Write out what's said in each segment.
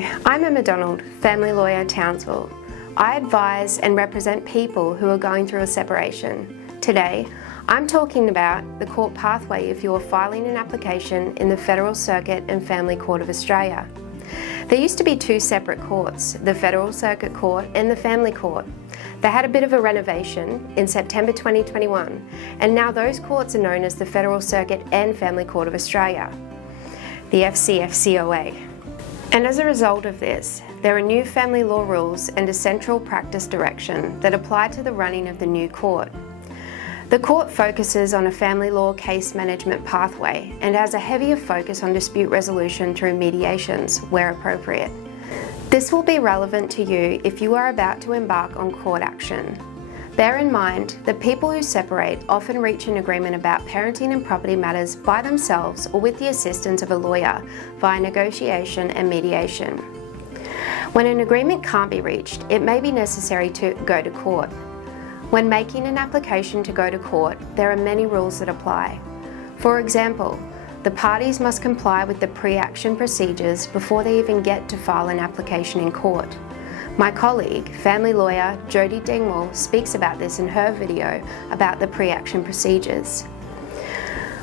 Hi, I'm Emma Donald, family lawyer, Townsville. I advise and represent people who are going through a separation. Today, I'm talking about the court pathway if you are filing an application in the Federal Circuit and Family Court of Australia. There used to be two separate courts, the Federal Circuit Court and the Family Court. They had a bit of a renovation in September 2021, and now those courts are known as the Federal Circuit and Family Court of Australia, the FCFCOA. And as a result of this, there are new family law rules and a central practice direction that apply to the running of the new court. The court focuses on a family law case management pathway and has a heavier focus on dispute resolution through mediations where appropriate. This will be relevant to you if you are about to embark on court action. Bear in mind that people who separate often reach an agreement about parenting and property matters by themselves or with the assistance of a lawyer via negotiation and mediation. When an agreement can't be reached, it may be necessary to go to court. When making an application to go to court, there are many rules that apply. For example, the parties must comply with the pre-action procedures before they even get to file an application in court. My colleague, family lawyer Jodie Dingwall, speaks about this in her video about the pre-action procedures.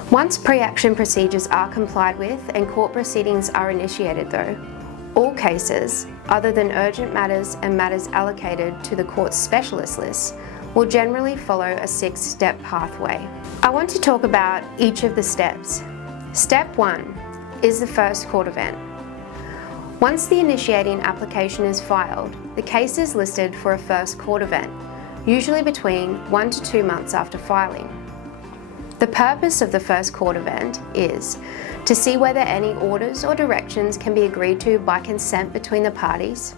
Once pre-action procedures are complied with and court proceedings are initiated though, all cases, other than urgent matters and matters allocated to the court's specialist list, will generally follow a 6-step pathway. I want to talk about each of the steps. Step 1 is the first court event. Once the initiating application is filed, the case is listed for a first court event, usually between 1 to 2 months after filing. The purpose of the first court event is to see whether any orders or directions can be agreed to by consent between the parties,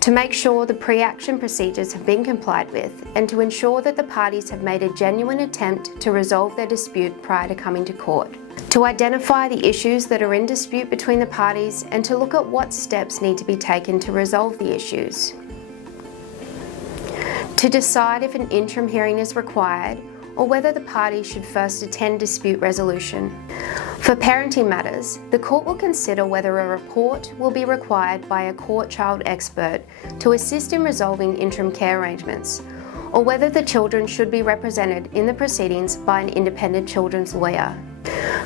to make sure the pre-action procedures have been complied with, and to ensure that the parties have made a genuine attempt to resolve their dispute prior to coming to court, to identify the issues that are in dispute between the parties, and to look at what steps need to be taken to resolve the issues, to decide if an interim hearing is required or whether the parties should first attend dispute resolution. For parenting matters, the court will consider whether a report will be required by a court child expert to assist in resolving interim care arrangements, or whether the children should be represented in the proceedings by an independent children's lawyer.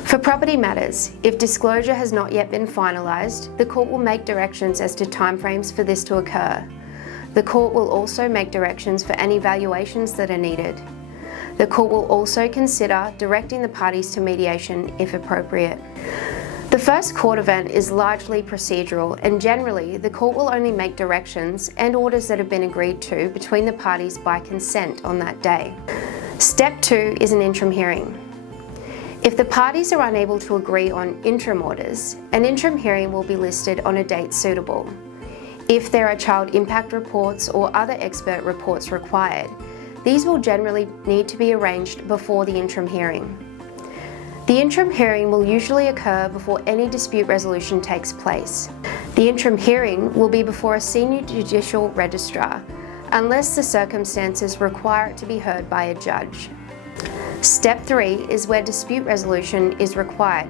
For property matters, if disclosure has not yet been finalised, the court will make directions as to timeframes for this to occur. The court will also make directions for any valuations that are needed. The court will also consider directing the parties to mediation if appropriate. The first court event is largely procedural, and generally the court will only make directions and orders that have been agreed to between the parties by consent on that day. Step 2 is an interim hearing. If the parties are unable to agree on interim orders, an interim hearing will be listed on a date suitable. If there are child impact reports or other expert reports required, these will generally need to be arranged before the interim hearing. The interim hearing will usually occur before any dispute resolution takes place. The interim hearing will be before a senior judicial registrar, unless the circumstances require it to be heard by a judge. Step 3 is where dispute resolution is required.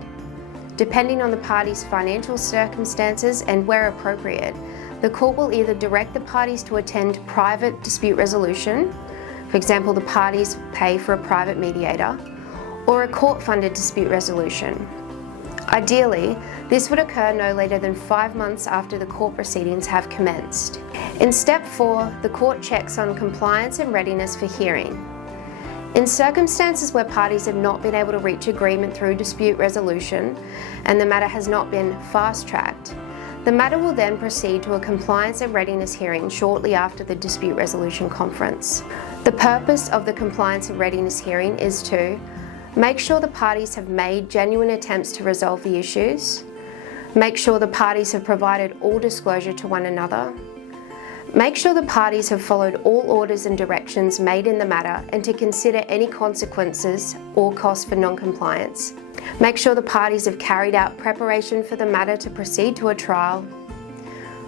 Depending on the parties' financial circumstances and where appropriate, the court will either direct the parties to attend private dispute resolution, for example, the parties pay for a private mediator, or a court-funded dispute resolution. Ideally, this would occur no later than 5 months after the court proceedings have commenced. In Step 4, the court checks on compliance and readiness for hearing. In circumstances where parties have not been able to reach agreement through dispute resolution and the matter has not been fast-tracked, the matter will then proceed to a compliance and readiness hearing shortly after the dispute resolution conference. The purpose of the compliance and readiness hearing is to make sure the parties have made genuine attempts to resolve the issues, make sure the parties have provided all disclosure to one another, make sure the parties have followed all orders and directions made in the matter and to consider any consequences or costs for non-compliance. Make sure the parties have carried out preparation for the matter to proceed to a trial.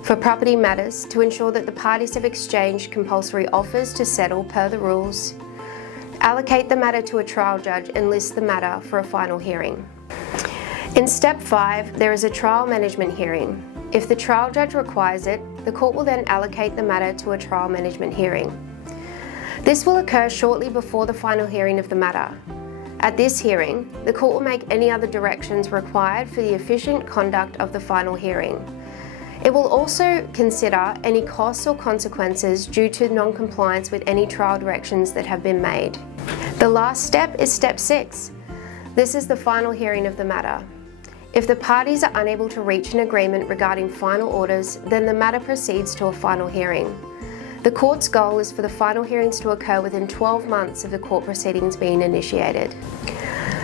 For property matters, to ensure that the parties have exchanged compulsory offers to settle per the rules. Allocate the matter to a trial judge and list the matter for a final hearing. In Step 5, there is a trial management hearing. If the trial judge requires it, the court will then allocate the matter to a trial management hearing. This will occur shortly before the final hearing of the matter. At this hearing, the court will make any other directions required for the efficient conduct of the final hearing. It will also consider any costs or consequences due to non-compliance with any trial directions that have been made. The last step is Step 6. This is the final hearing of the matter. If the parties are unable to reach an agreement regarding final orders, then the matter proceeds to a final hearing. The court's goal is for the final hearings to occur within 12 months of the court proceedings being initiated.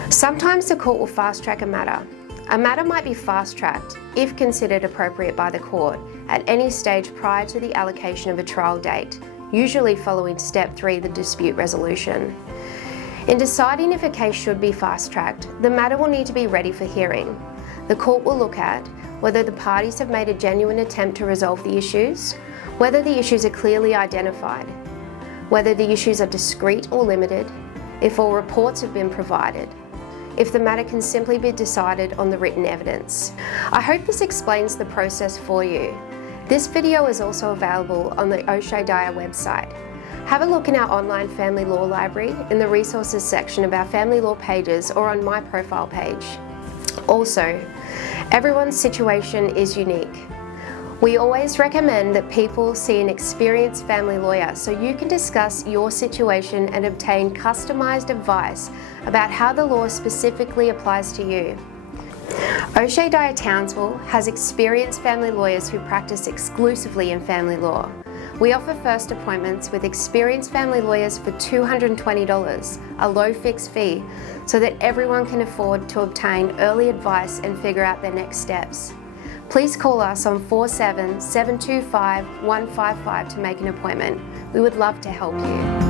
Sometimes the court will fast-track a matter. A matter might be fast-tracked, if considered appropriate by the court, at any stage prior to the allocation of a trial date, usually following Step 3, the dispute resolution. In deciding if a case should be fast-tracked, the matter will need to be ready for hearing. The court will look at whether the parties have made a genuine attempt to resolve the issues, whether the issues are clearly identified, whether the issues are discrete or limited, if all reports have been provided, if the matter can simply be decided on the written evidence. I hope this explains the process for you. This video is also available on the OSheaDyer website. Have a look in our online family law library in the resources section of our family law pages or on my profile page. Also, everyone's situation is unique. We always recommend that people see an experienced family lawyer so you can discuss your situation and obtain customized advice about how the law specifically applies to you. OSheaDyer Townsville has experienced family lawyers who practice exclusively in family law. We offer first appointments with experienced family lawyers for $220, a low fixed fee, so that everyone can afford to obtain early advice and figure out their next steps. Please call us on 47-725-155 to make an appointment. We would love to help you.